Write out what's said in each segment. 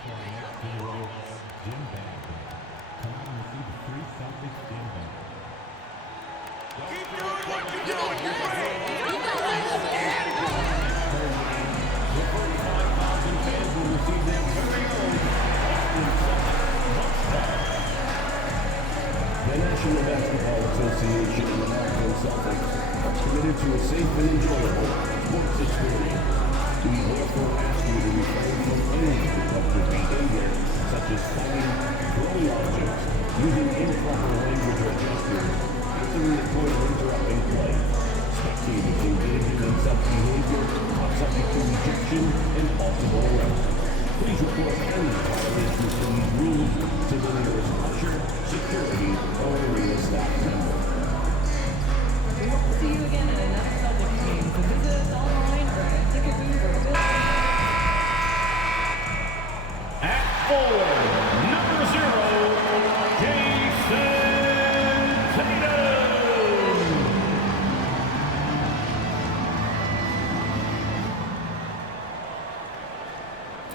The National Basketball Association and the Boston Celtics are committed to a safe and enjoyable sports experience. We therefore ask you to refrain from any disruptive behavior, such as fighting, throwing objects, using improper language or gestures, answering the point or interrupting play. Spectators engaging in such behavior are subject to rejection and possible arrest. Please report any violations to these rules to the nearest usher, security, or arena staff member. We hope to see you again at another Celtics game. So visit us online or at Ticketbooth or visit. At 4, number 0, Jason Tatum.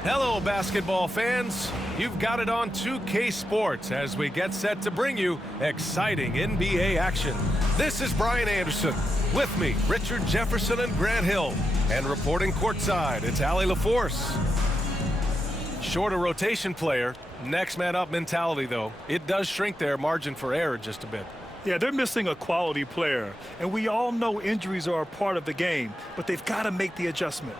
Hello, basketball fans. You've got it on 2K Sports as we get set to bring you exciting NBA action. This is Brian Anderson. With me, Richard Jefferson and Grant Hill. And reporting courtside, it's Allie LaForce. Shorter rotation player, next man up mentality, though. It does shrink their margin for error just a bit. Yeah, they're missing a quality player. And we all know injuries are a part of the game, but they've got to make the adjustment.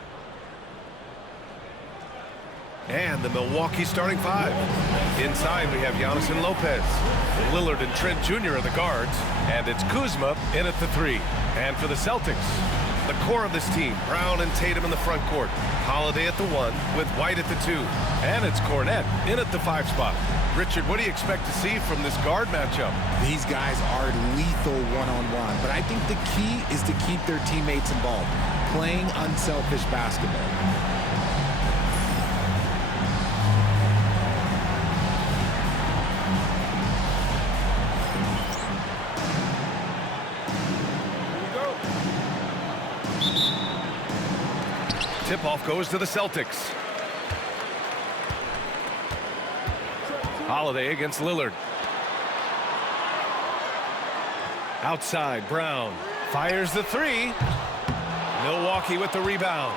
And the Milwaukee starting five. Inside, we have Giannis and Lopez. Lillard and Trent Jr. are the guards. And it's Kuzma in at the 3. And for the Celtics, the core of this team, Brown and Tatum in the front court. Holiday at the 1 with White at the 2. And it's Cornette in at the 5 spot. Richard, what do you expect to see from this guard matchup? These guys are lethal one-on-one, but I think the key is to keep their teammates involved, playing unselfish basketball. Tip-off goes to the Celtics. Holiday against Lillard. Outside, Brown fires the 3. Milwaukee with the rebound.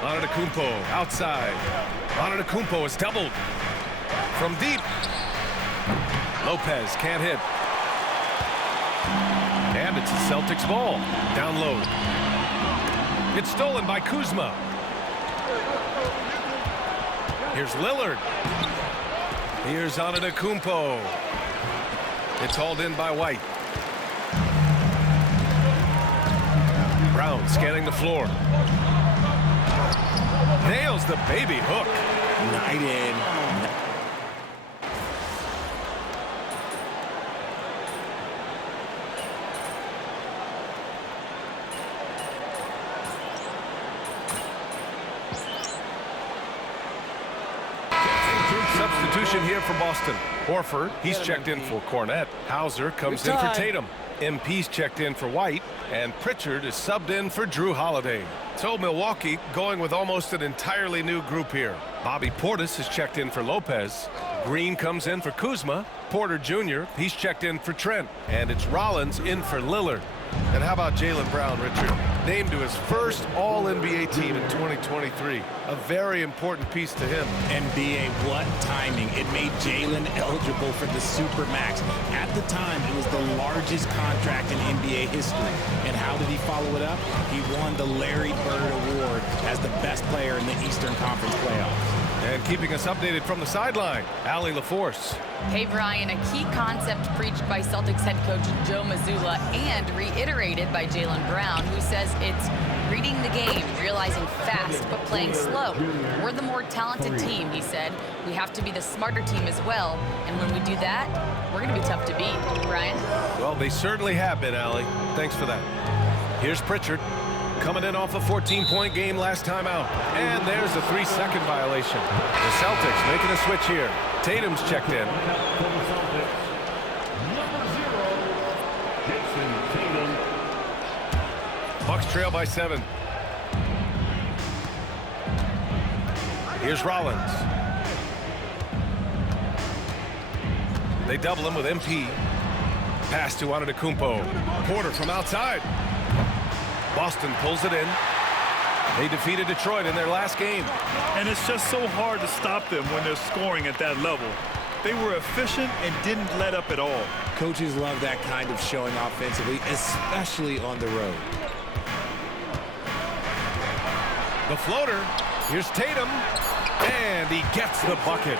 Antetokounmpo outside. Antetokounmpo is doubled. From deep. Lopez can't hit. And it's the Celtics ball. Down low. It's stolen by Kuzma. Here's Lillard. Here's Antetokounmpo. It's hauled in by White. Brown scanning the floor. Nails the baby hook. Night in. Substitution here for Boston. Horford, he's checked in for Cornette. Hauser comes in for Tatum. MP's checked in for White. And Pritchard is subbed in for Drew Holiday. So Milwaukee going with almost an entirely new group here. Bobby Portis is checked in for Lopez. Green comes in for Kuzma. Porter Jr., he's checked in for Trent. And it's Rollins in for Lillard. And how about Jaylen Brown, Richard? Named to his first All-NBA team in 2023. A very important piece to him. NBA, what timing. It made Jaylen eligible for the Supermax. At the time, it was the largest contract in NBA history. And how did he follow it up? He won the Larry Bird Award as the best player in the Eastern Conference playoffs. And keeping us updated from the sideline, Allie LaForce. Hey, Brian, a key concept preached by Celtics head coach Joe Mazzulla and reiterated by Jaylen Brown, who says it's reading the game, realizing fast, but playing slow. We're the more talented team, he said. We have to be the smarter team as well. And when we do that, we're going to be tough to beat. Brian? Well, they certainly have been, Allie. Thanks for that. Here's Pritchard. Coming in off a 14-point game last time out. And there's a 3-second violation. The Celtics making a switch here. Tatum's checked in. Bucks trail by 7. Here's Rollins. They double him with MP. Pass to Antetokounmpo. Porter from outside. Boston pulls it in. They defeated Detroit in their last game. And it's just so hard to stop them when they're scoring at that level. They were efficient and didn't let up at all. Coaches love that kind of showing offensively, especially on the road. The floater. Here's Tatum. And he gets the bucket.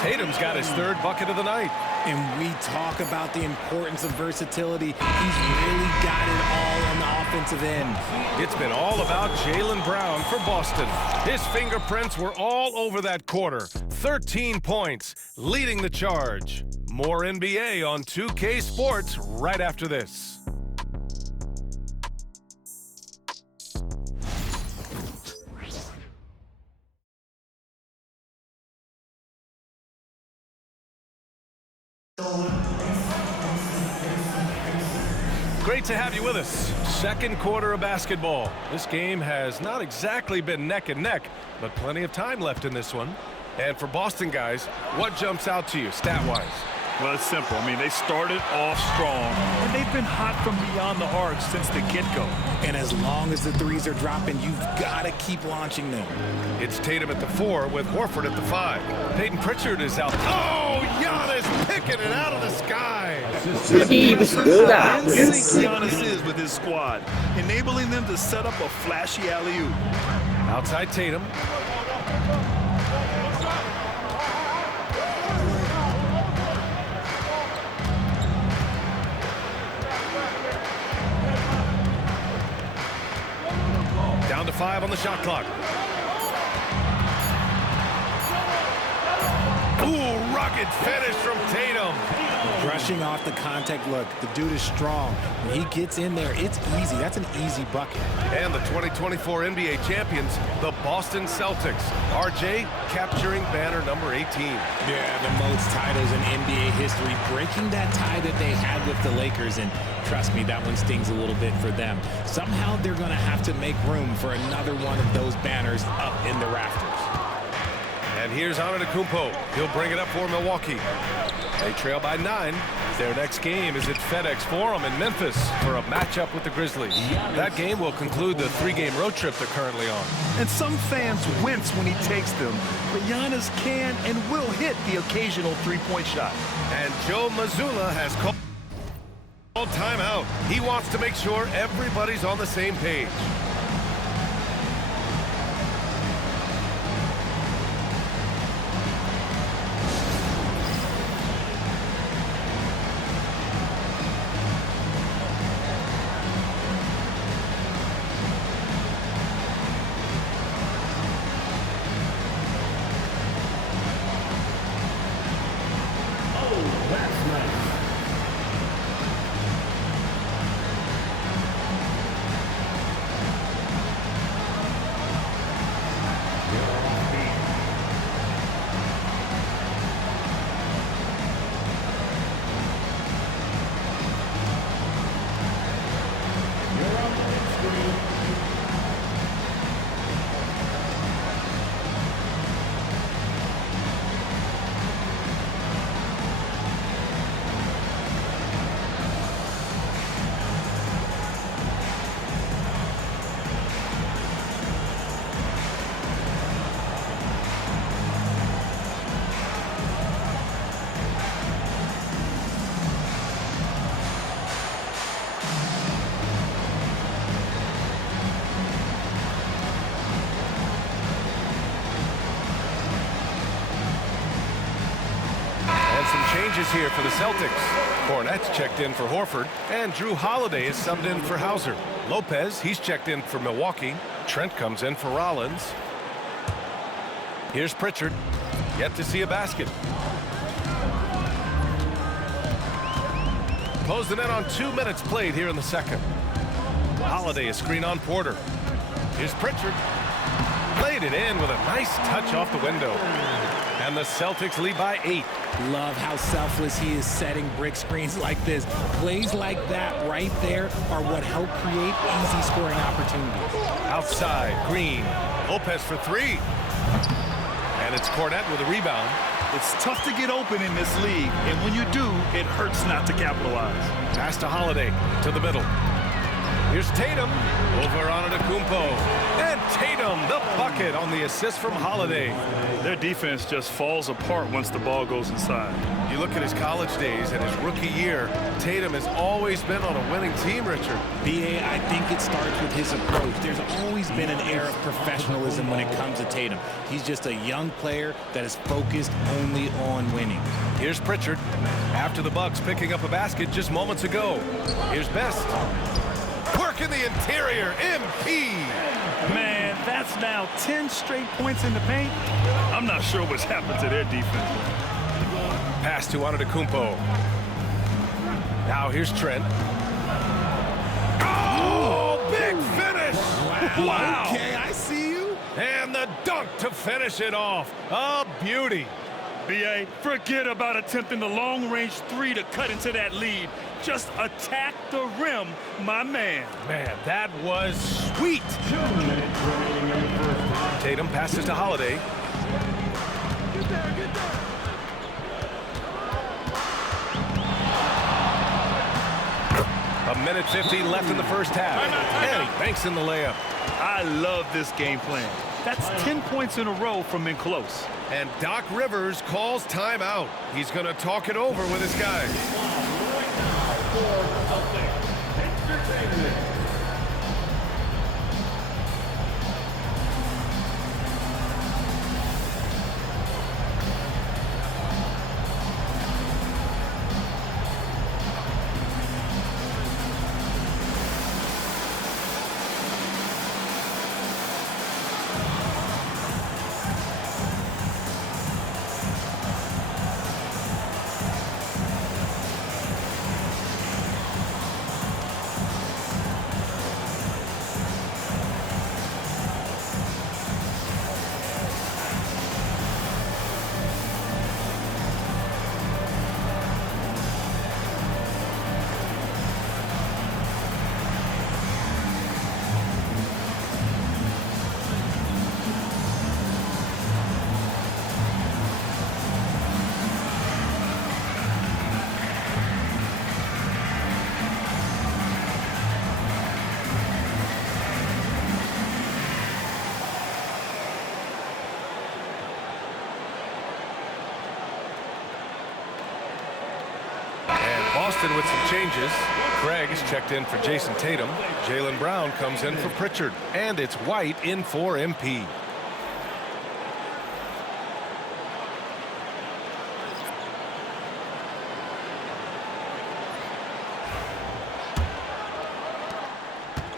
Tatum's got his third bucket of the night. And we talk about the importance of versatility. He's really got it all on the offensive end. It's been all about Jaylen Brown for Boston. His fingerprints were all over that quarter. 13 points, leading the charge. More NBA on 2K Sports right after this. Great to have you with us. Second quarter of basketball. This game has not exactly been neck and neck, but plenty of time left in this one. And for Boston guys, what jumps out to you stat-wise? Well, it's simple. I mean, they started off strong, and they've been hot from beyond the arc since the get-go. And as long as the threes are dropping, you've got to keep launching them. It's Tatum at the 4 with Horford at the 5. Peyton Pritchard is out. Oh, Giannis picking it out of the sky. Giannis is with his squad, enabling them to set up a flashy alley-oop. Outside Tatum. Down to 5 on the shot clock. Ooh, rugged finish from Tatum. Brushing off the contact look. The dude is strong. When he gets in there, it's easy. That's an easy bucket. And the 2024 NBA champions, the Boston Celtics. RJ capturing banner number 18. Yeah, the most titles in NBA history, breaking that tie that they had with the Lakers. And trust me, that one stings a little bit for them. Somehow they're going to have to make room for another one of those banners up in the rafters. And here's Antetokounmpo. He'll bring it up for Milwaukee. They trail by 9. Their next game is at FedEx Forum in Memphis for a matchup with the Grizzlies. That game will conclude the 3-game road trip they're currently on. And some fans wince when he takes them, but Giannis can and will hit the occasional three-point shot. And Joe Mazzulla has called timeout. He wants to make sure everybody's on the same page. Changes here for the Celtics. Kornet's checked in for Horford, and Drew Holiday is subbed in for Hauser. Lopez, he's checked in for Milwaukee. Trent comes in for Rollins. Here's Pritchard. Yet to see a basket. Close the net on 2 minutes played here in the second. Holiday, a screen on Porter. Here's Pritchard. Laid it in with a nice touch off the window. And the Celtics lead by 8. Love how selfless he is setting brick screens like this. Plays like that right there are what help create easy scoring opportunities. Outside, Green. Lopez for 3. And it's Kornet with a rebound. It's tough to get open in this league, and when you do, it hurts not to capitalize. Pass to Holiday, to the middle. Here's Tatum, over on Antetokounmpo. And Tatum, the bucket on the assist from Holiday. Their defense just falls apart once the ball goes inside. You look at his college days and his rookie year, Tatum has always been on a winning team, Richard. B.A., I think it starts with his approach. There's always been an air of professionalism when it comes to Tatum. He's just a young player that is focused only on winning. Here's Pritchard, after the Bucks picking up a basket just moments ago. Here's Best. Work in the interior, MP. Man, that's now 10 straight points in the paint. I'm not sure what's happened to their defense. Pass to Antetokounmpo. Now here's Trent. Oh, big finish! Wow. Okay, I see you. And the dunk to finish it off. A beauty. B.A., forget about attempting the long-range three to cut into that lead. Just attack the rim, my man. Man, that was sweet. Tatum passes to Holiday. A minute 15 left in the first half. And he banks in the layup. I love this game plan. That's 10 points in a row from in close. And Doc Rivers calls timeout. He's going to talk it over with his guys. Boston with some changes. Craig is checked in for Jason Tatum. Jaylen Brown comes in for Pritchard. And it's White in for MP.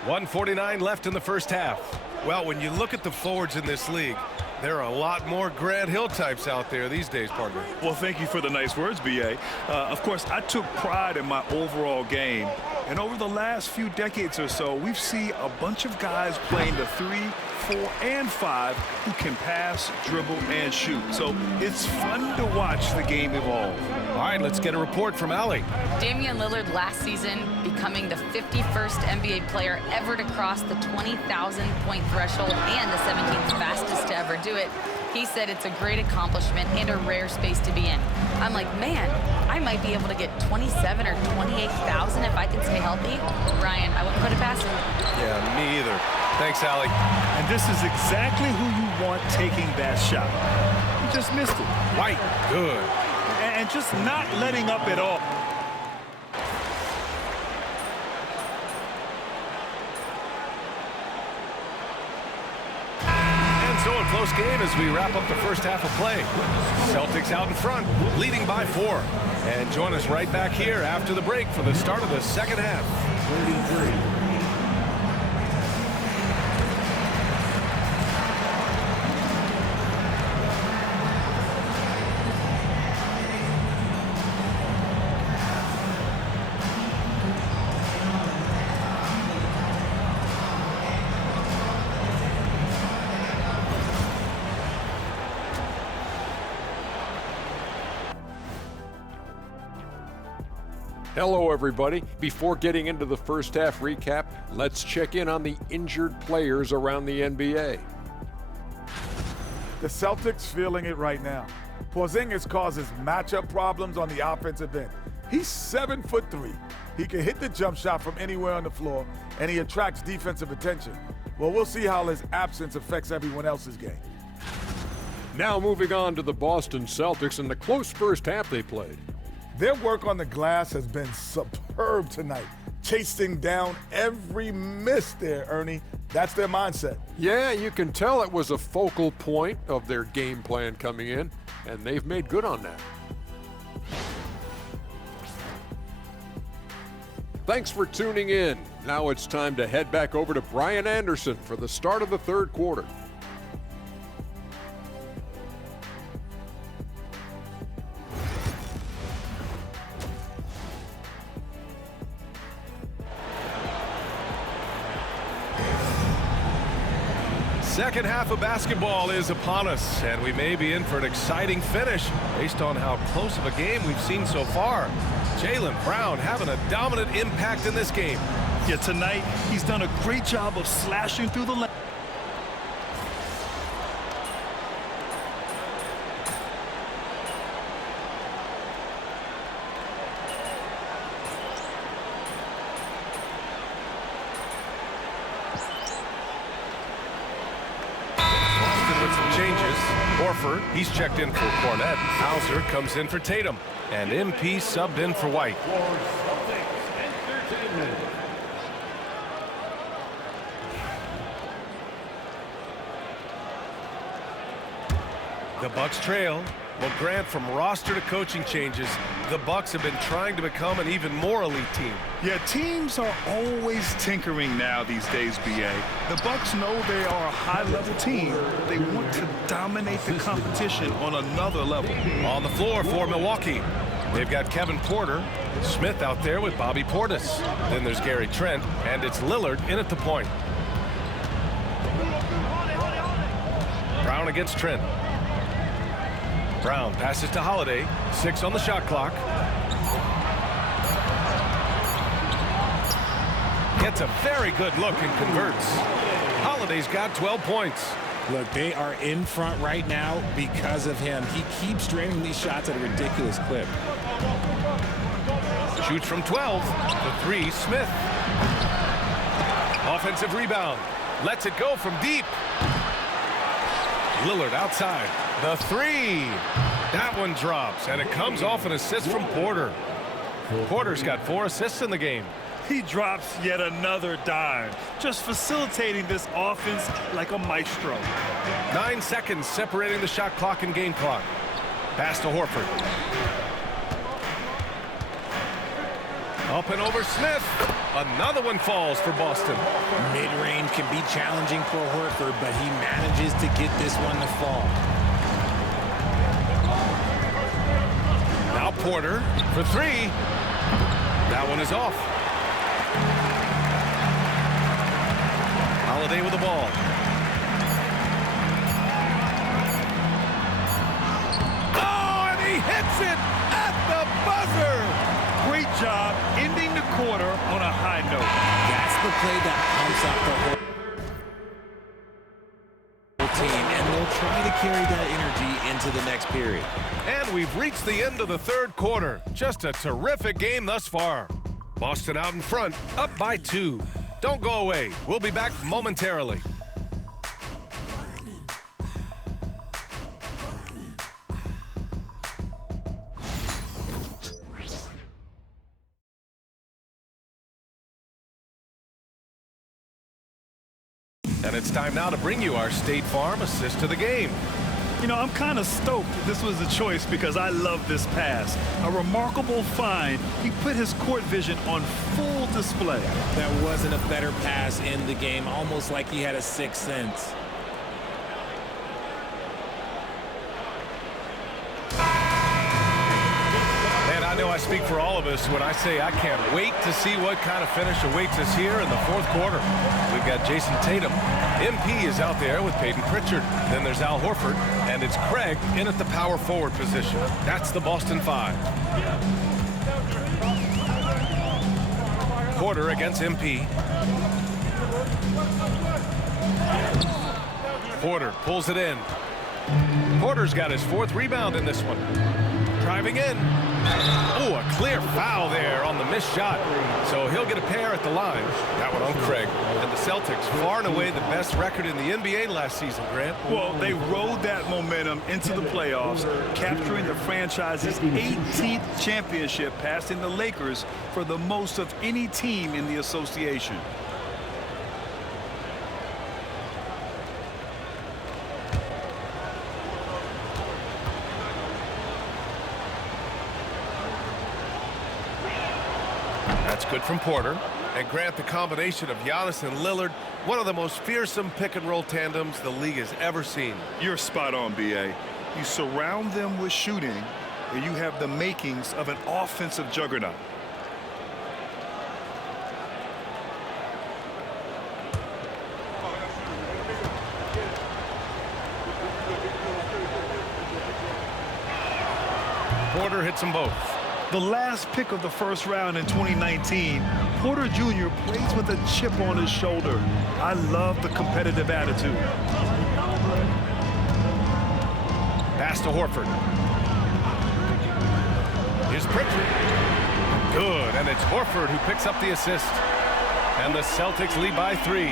.149 left in the first half. Well, when you look at the forwards in this league, there are a lot more Grant Hill types out there these days, partner. Well, thank you for the nice words, B.A. Of course, I took pride in my overall game. And over the last few decades or so, we've seen a bunch of guys playing the 3, 4, and 5 who can pass, dribble, and shoot. So it's fun to watch the game evolve. All right, let's get a report from Allie. Damian Lillard last season becoming the 51st NBA player ever to cross the 20,000-point threshold and the 17th fastest to ever do it. He said it's a great accomplishment and a rare space to be in. I'm like, man, I might be able to get 27 or 28,000 if I can stay healthy. Ryan, I wouldn't put it past him. Yeah, me either. Thanks, Allie. And this is exactly who you want taking that shot. You just missed it. White, good. And just not letting up at all. So a close game as we wrap up the first half of play. Celtics out in front, leading by 4. And join us right back here after the break for the start of the second half. 33. Hello, everybody. Before getting into the first half recap, let's check in on the injured players around the NBA. The Celtics feeling it right now. Porzingis causes matchup problems on the offensive end. He's 7'3". He can hit the jump shot from anywhere on the floor, and he attracts defensive attention. Well, we'll see how his absence affects everyone else's game. Now moving on to the Boston Celtics and the close first half they played. Their work on the glass has been superb tonight, chasing down every miss there, Ernie. That's their mindset. Yeah, you can tell it was a focal point of their game plan coming in, and they've made good on that. Thanks for tuning in. Now it's time to head back over to Brian Anderson for the start of the third quarter. Second half of basketball is upon us, and we may be in for an exciting finish based on how close of a game we've seen so far. Jaylen Brown having a dominant impact in this game. Yeah, tonight he's done a great job of slashing through the lane. Horford, he's checked in for Cornette. Hauser comes in for Tatum. And MP subbed in for White. The Bucks trail. Well, Grant, from roster to coaching changes, the Bucks have been trying to become an even more elite team. Yeah, teams are always tinkering now these days, BA. The Bucks know they are a high-level team. They want to dominate the competition on another level. On the floor for Milwaukee, they've got Kevin Porter, Smith out there with Bobby Portis. Then there's Gary Trent, and it's Lillard in at the point. Brown against Trent. Brown passes to Holiday. 6 on the shot clock. Gets a very good look and converts. Holiday's got 12 points. Look, they are in front right now because of him. He keeps draining these shots at a ridiculous clip. Shoots from 12. The 3, Smith. Offensive rebound. Lets it go from deep. Lillard outside. The 3. That one drops, and it comes off an assist from Porter. Porter's got 4 assists in the game. He drops yet another dime, just facilitating this offense like a maestro. 9 seconds separating the shot clock and game clock. Pass to Horford. Up and over Smith. Another one falls for Boston. Mid-range can be challenging for Horford, but he manages to get this one to fall. Now Porter for 3. That one is off. Holiday with the ball. Oh, and he hits it at the buzzer. Great job ending the quarter on a high note. That's the play that pumps up the whole team, and they'll try to carry that energy into the next period. And we've reached the end of the third quarter. Just a terrific game thus far. Boston out in front, up by 2. Don't go away. We'll be back momentarily. And it's time now to bring you our State Farm assist to the game. You know, I'm kind of stoked this was a choice because I love this pass. A remarkable find. He put his court vision on full display. That wasn't a better pass in the game, almost like he had a sixth sense. And I know I speak for all of us when I say I can't wait to see what kind of finish awaits us here in the fourth quarter. We've got Jason Tatum. MP is out there with Peyton Pritchard. Then there's Al Horford, and it's Craig in at the power forward position. That's the Boston 5. Porter against MP. Porter pulls it in. Porter's got his 4th rebound in this one. Driving in. Oh, a clear foul there on the missed shot. So he'll get a pair at the line. That one on Craig. And the Celtics, far and away the best record in the NBA last season, Grant. Well, they rode that momentum into the playoffs, capturing the franchise's 18th championship, passing the Lakers for the most of any team in the association. That's good from Porter. And Grant, the combination of Giannis and Lillard, one of the most fearsome pick-and-roll tandems the league has ever seen. You're spot on, B.A. You surround them with shooting, and you have the makings of an offensive juggernaut. Porter hits them both. The last pick of the first round in 2019, Porter Jr. plays with a chip on his shoulder. I love the competitive attitude. Pass to Horford. Here's Pritchard. Good, and it's Horford who picks up the assist. And the Celtics lead by 3.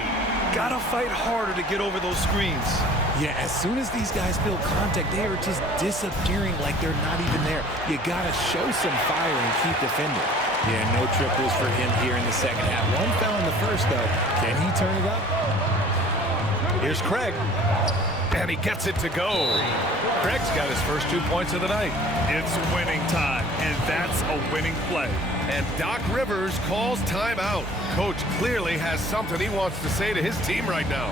Gotta fight harder to get over those screens. Yeah, as soon as these guys feel contact, they are just disappearing like they're not even there. You gotta show some fire and keep defending. Yeah, no triples for him here in the second half. One foul in the first, though. Can he turn it up? Here's Craig. And he gets it to go. Craig's got his first 2 points of the night. It's winning time, and that's a winning play. And Doc Rivers calls timeout. Coach clearly has something he wants to say to his team right now.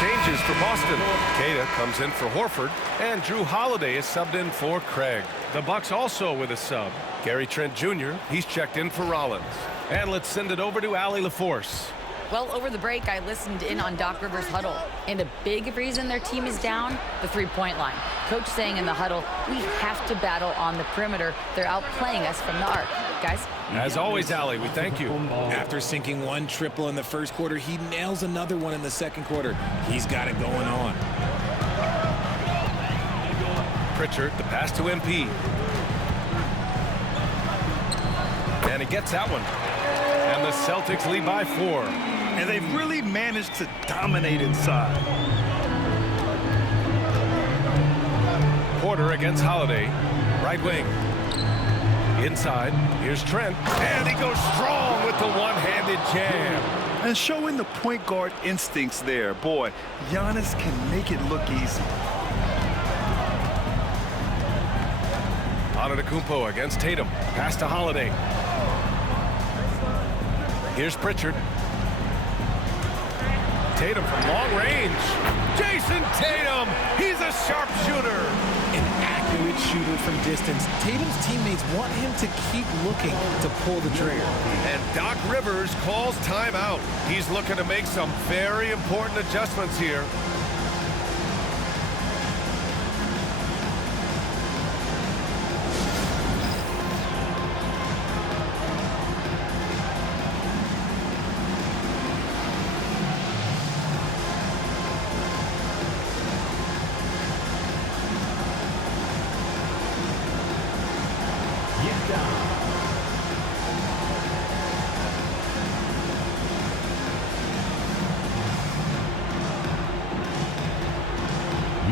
Changes for Boston. Queta comes in for Horford, and Drew Holiday is subbed in for Craig. The Bucks also with a sub. Gary Trent Jr., he's checked in for Rollins. And let's send it over to Allie LaForce. Well, over the break, I listened in on Doc Rivers' huddle. And a big reason their team is down, the three-point line. Coach saying in the huddle, we have to battle on the perimeter. They're outplaying us from the arc. Guys? As always, Allie, we thank you. After sinking one triple in the first quarter, he nails another one in the second quarter. He's got it going on. Pritchard, the pass to MP. And he gets that one. And the Celtics lead by 4. And they've really managed to dominate inside. Porter against Holiday. Right wing. Inside. Here's Trent. And he goes strong with the one-handed jam. And showing the point guard instincts there. Boy, Giannis can make it look easy. Antetokounmpo against Tatum. Pass to Holiday. Here's Pritchard. Tatum from long range. Jason Tatum! He's a sharpshooter! An accurate shooter from distance. Tatum's teammates want him to keep looking to pull the trigger. And Doc Rivers calls timeout. He's looking to make some very important adjustments here.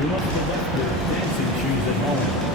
You must have left the dancing shoes at home.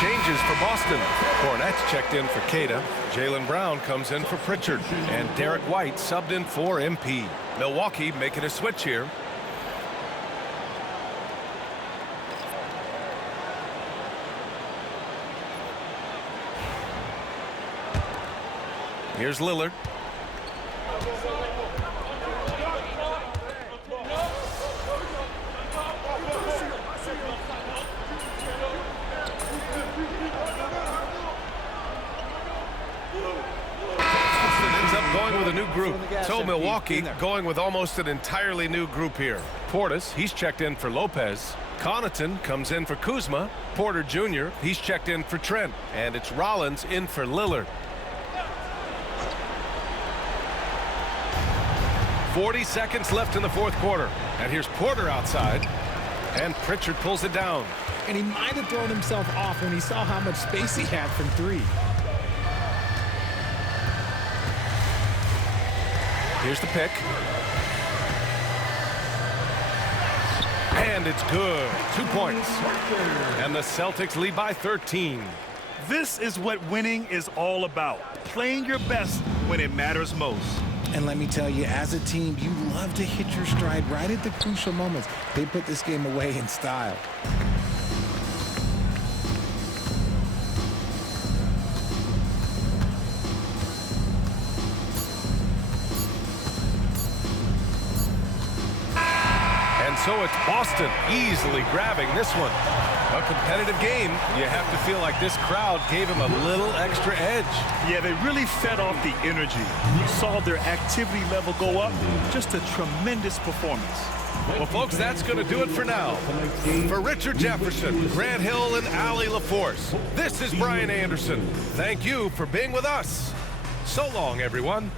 Changes for Boston. Cornette's checked in for Cada. Jaylen Brown comes in for Pritchard. And Derek White subbed in for MP. Milwaukee making a switch here. Here's Lillard. Going with a new group. So Milwaukee going with almost an entirely new group here. Portis, he's checked in for Lopez. Connaughton comes in for Kuzma. Porter Jr., he's checked in for Trent. And it's Rollins in for Lillard. 40 seconds left in the fourth quarter. And here's Porter outside. And Pritchard pulls it down. And he might have thrown himself off when he saw how much space he had from three. Here's the pick. And it's good. 2 points. And the Celtics lead by 13. This is what winning is all about. Playing your best when it matters most. And let me tell you, as a team, you love to hit your stride right at the crucial moments. They put this game away in style. So it's Boston easily grabbing this one. A competitive game. You have to feel like this crowd gave him a little extra edge. Yeah, they really fed off the energy. You saw their activity level go up. Just a tremendous performance. Well, folks, that's going to do it for now. For Richard Jefferson, Grant Hill, and Allie LaForce, this is Brian Anderson. Thank you for being with us. So long, everyone.